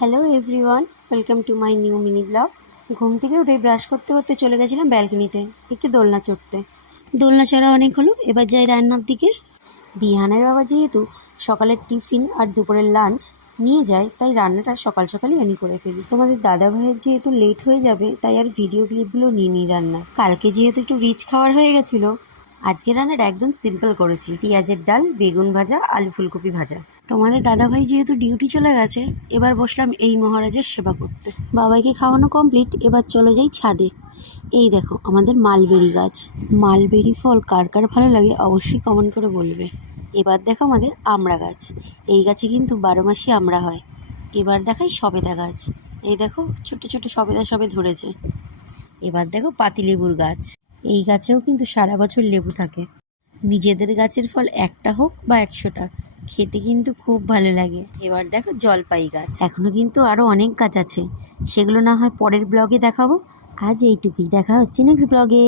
Hello everyone, welcome to my new mini blog. ঘুম থেকে উঠে ব্রাশ করতে করতে চলে গেছিলাম ব্যালকনিতে একটু দোলনা চড়তে। দোলনা চড়া অনেক হলো, এবার যাই রান্নার দিকে। বিহানের বাবা যেহেতু সকালের টিফিন আর দুপুরের লাঞ্চ নিয়ে যায়, তাই রান্নাটা সকাল সকালই আমি করে ফেলি। তোমাদের দাদা ভাইয়ের যেহেতু লেট হয়ে যাবে, তাই আর ভিডিও ক্লিপগুলো নিয়ে নিই রান্না। কালকে যেহেতু একটু রিচ খাওয়ার হয়ে গেছিলো, আজকে রান্নাটা একদম সিম্পল করেছি। পেঁয়াজের ডাল, বেগুন ভাজা, আলু ফুলকপি ভাজা। তোমাদের দাদাভাই যেহেতু ডিউটি চলে গেছে, এবার বসলাম এই মহারাজের সেবা করতে। বাবাইকে খাওয়ানো কমপ্লিট, এবার চলে যাই ছাদে। এই দেখো আমাদের মালবেরি গাছ। মালবেরি ফল কার কার ভালো লাগে অবশ্যই কমেন্ট করে বলবে। এবার দেখো আমাদের আমড়া গাছ। এই গাছে কিন্তু 12 মাসই আমড়া হয়। এবার দেখাই সবেদা গাছ। এই দেখো ছোট ছোট সবেদা সবে ধরেছে। এবার দেখো পাতিলেবুর গাছ। এই গাছেও কিন্তু সারা বছর লেবু থাকে। নিজেদের গাছের ফল একটা হোক বা 100টা, খেতে কিন্তু খুব ভালো লাগে। এবার দেখো জলপাই গাছ। এখনো কিন্তু আরো অনেক গাছ আছে, সেগুলো না হয় পরের ব্লগে দেখাবো। আজ এইটুকুই, দেখা হচ্ছে নেক্সট ব্লগে।